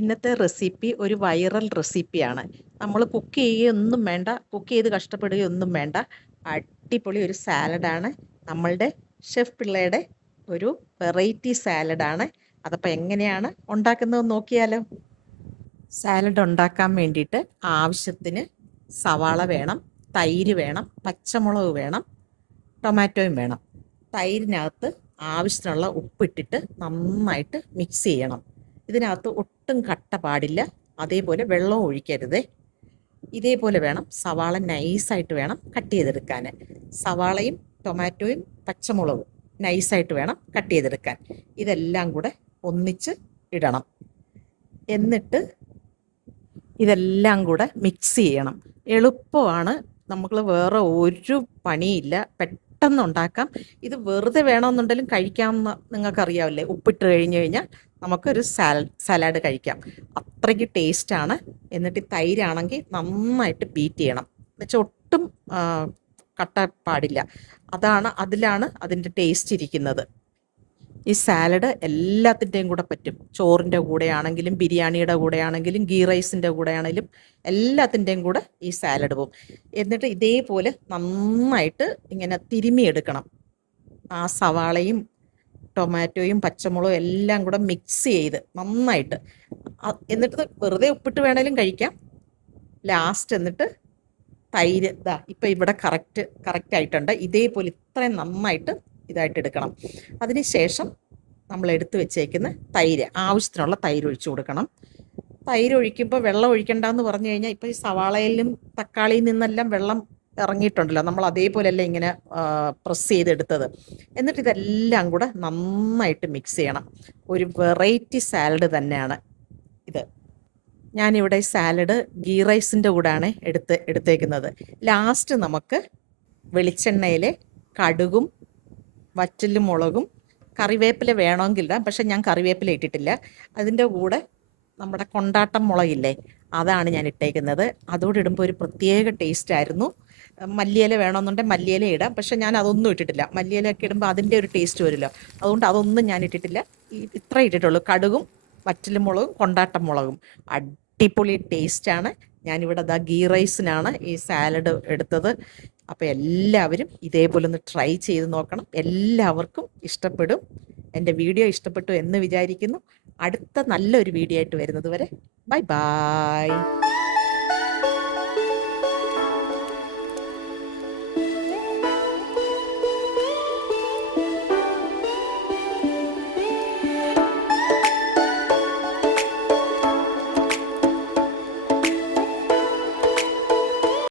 ഇന്നത്തെ റെസിപ്പി ഒരു വൈറൽ റെസിപ്പിയാണ്. നമ്മൾ കുക്ക് ചെയ്യുകയൊന്നും വേണ്ട, കുക്ക് ചെയ്ത് കഷ്ടപ്പെടുകയൊന്നും വേണ്ട. അടിപൊളി ഒരു സാലഡാണ്. നമ്മളുടെ ഷെഫ് പിള്ളയുടെ ഒരു വെറൈറ്റി സാലഡാണ്. അതപ്പോൾ എങ്ങനെയാണ് ഉണ്ടാക്കുന്നതെന്ന് നോക്കിയാലോ. സാലഡ് ഉണ്ടാക്കാൻ വേണ്ടിയിട്ട് ആവശ്യത്തിന് സവാള വേണം, തൈര് വേണം, പച്ചമുളക് വേണം, ടൊമാറ്റോയും വേണം. തൈരിനകത്ത് ആവശ്യത്തിനുള്ള ഉപ്പിട്ടിട്ട് നന്നായിട്ട് മിക്സ് ചെയ്യണം. ഇതിനകത്ത് ഒട്ടും കട്ട പാടില്ല, അതേപോലെ വെള്ളവും ഒഴിക്കരുത്. ഇതേപോലെ വേണം, സവാള നൈസായിട്ട് വേണം കട്ട് ചെയ്തെടുക്കാൻ. സവാളയും ടൊമാറ്റോയും പച്ചമുളകും നൈസായിട്ട് വേണം കട്ട് ചെയ്തെടുക്കാൻ. ഇതെല്ലാം കൂടെ ഒന്നിച്ച് ഇടണം. എന്നിട്ട് ഇതെല്ലാം കൂടെ മിക്സ് ചെയ്യണം. എളുപ്പമാണ്, നമുക്ക് വേറെ ഒരു പണിയില്ല, പെട്ടെന്ന് ഉണ്ടാക്കാം. ഇത് വെറുതെ വേണമെന്നുണ്ടെങ്കിലും കഴിക്കാമെന്ന് നിങ്ങൾക്കറിയാവില്ലേ. ഉപ്പിട്ട് കഴിഞ്ഞ് കഴിഞ്ഞാൽ നമുക്കൊരു സലാഡ് കഴിക്കാം, അത്രയ്ക്ക് ടേസ്റ്റാണ്. എന്നിട്ട് തൈരാണെങ്കിൽ നന്നായിട്ട് ബീറ്റ് ചെയ്യണം, എന്നുവെച്ചാൽ ഒട്ടും കട്ട പാടില്ല. അതിലാണ് അതിൻ്റെ ടേസ്റ്റ് ഇരിക്കുന്നത്. ഈ സാലഡ് എല്ലാത്തിൻ്റെയും കൂടെ പറ്റും. ചോറിൻ്റെ കൂടെ ആണെങ്കിലും, ബിരിയാണിയുടെ കൂടെ ആണെങ്കിലും, ഗീ റൈസിൻ്റെ കൂടെ ആണെങ്കിലും എല്ലാത്തിൻ്റെയും കൂടെ ഈ സാലഡ് പോവും. എന്നിട്ട് ഇതേപോലെ നന്നായിട്ട് ഇങ്ങനെ തിരുമ്മിയെടുക്കണം. ആ സവാളയും ടൊമാറ്റോയും പച്ചമുളകും എല്ലാം കൂടെ മിക്സ് ചെയ്ത് നന്നായിട്ട്. എന്നിട്ട് വെറുതെ ഉപ്പിട്ട് വേണേലും കഴിക്കാം. ലാസ്റ്റ് എന്നിട്ട് തൈര് ഇപ്പം ഇവിടെ കറക്റ്റ് ആയിട്ടുണ്ട്. ഇതേപോലെ ഇത്രയും നന്നായിട്ട് ഇതായിട്ട് എടുക്കണം. അതിന് ശേഷം നമ്മൾ എടുത്ത് വെച്ചേക്കുന്ന തൈര്, ആവശ്യത്തിനുള്ള തൈര് ഒഴിച്ചു കൊടുക്കണം. തൈര് ഒഴിക്കുമ്പോൾ വെള്ളം ഒഴിക്കണ്ടെന്ന് പറഞ്ഞു കഴിഞ്ഞാൽ ഇപ്പോൾ ഈ സവാളയിലും തക്കാളിയിൽ നിന്നെല്ലാം വെള്ളം ഇറങ്ങിയിട്ടുണ്ടല്ലോ, നമ്മൾ അതേപോലെയല്ല ഇങ്ങനെ പ്രസ് ചെയ്തെടുത്തത്. എന്നിട്ട് ഇതെല്ലാം കൂടെ നന്നായിട്ട് മിക്സ് ചെയ്യണം. ഒരു വെറൈറ്റി സാലഡ് തന്നെയാണ് ഇത്. ഞാനിവിടെ സാലഡ് ഗീ റൈസിൻ്റെ കൂടെയാണ് എടുത്തേക്കുന്നത്. ലാസ്റ്റ് നമുക്ക് വെളിച്ചെണ്ണയിൽ കടുകും വറ്റലും മുളകും കറിവേപ്പില വേണമെങ്കിൽ ഇടാം, പക്ഷെ ഞാൻ കറിവേപ്പില ഇട്ടിട്ടില്ല. അതിൻ്റെ കൂടെ നമ്മുടെ കൊണ്ടാട്ടം മുളകില്ലേ, അതാണ് ഞാൻ ഇട്ടേക്കുന്നത്. അതോടെ ഇടുമ്പോൾ ഒരു പ്രത്യേക ടേസ്റ്റ് ആയിരുന്നു. മല്ലിയില വേണമെന്നുണ്ടെങ്കിൽ മല്ലിയില ഇടാം, പക്ഷെ ഞാൻ അതൊന്നും ഇട്ടിട്ടില്ല. മല്ലിയിലൊക്കെ ഇടുമ്പോൾ അതിൻ്റെ ഒരു ടേസ്റ്റ് വരുമല്ലോ, അതുകൊണ്ട് അതൊന്നും ഞാൻ ഇട്ടിട്ടില്ല. ഇത്ര ഇട്ടിട്ടുള്ളൂ, കടുകും വറ്റലും മുളകും കൊണ്ടാട്ടം മുളകും. അടിപൊളി ടേസ്റ്റാണ്. ഞാനിവിടെ ഗീ റൈസിനാണ് ഈ സാലഡ് എടുത്തത്. അപ്പോൾ എല്ലാവരും ഇതേപോലെ ഒന്ന് ട്രൈ ചെയ്ത് നോക്കണം, എല്ലാവർക്കും ഇഷ്ടപ്പെടും. എൻ്റെ വീഡിയോ ഇഷ്ടപ്പെട്ടു എന്ന് വിചാരിക്കുന്നു. അടുത്ത നല്ലൊരു വീഡിയോ ആയിട്ട് വരുന്നത് വരെ ബൈ ബൈ.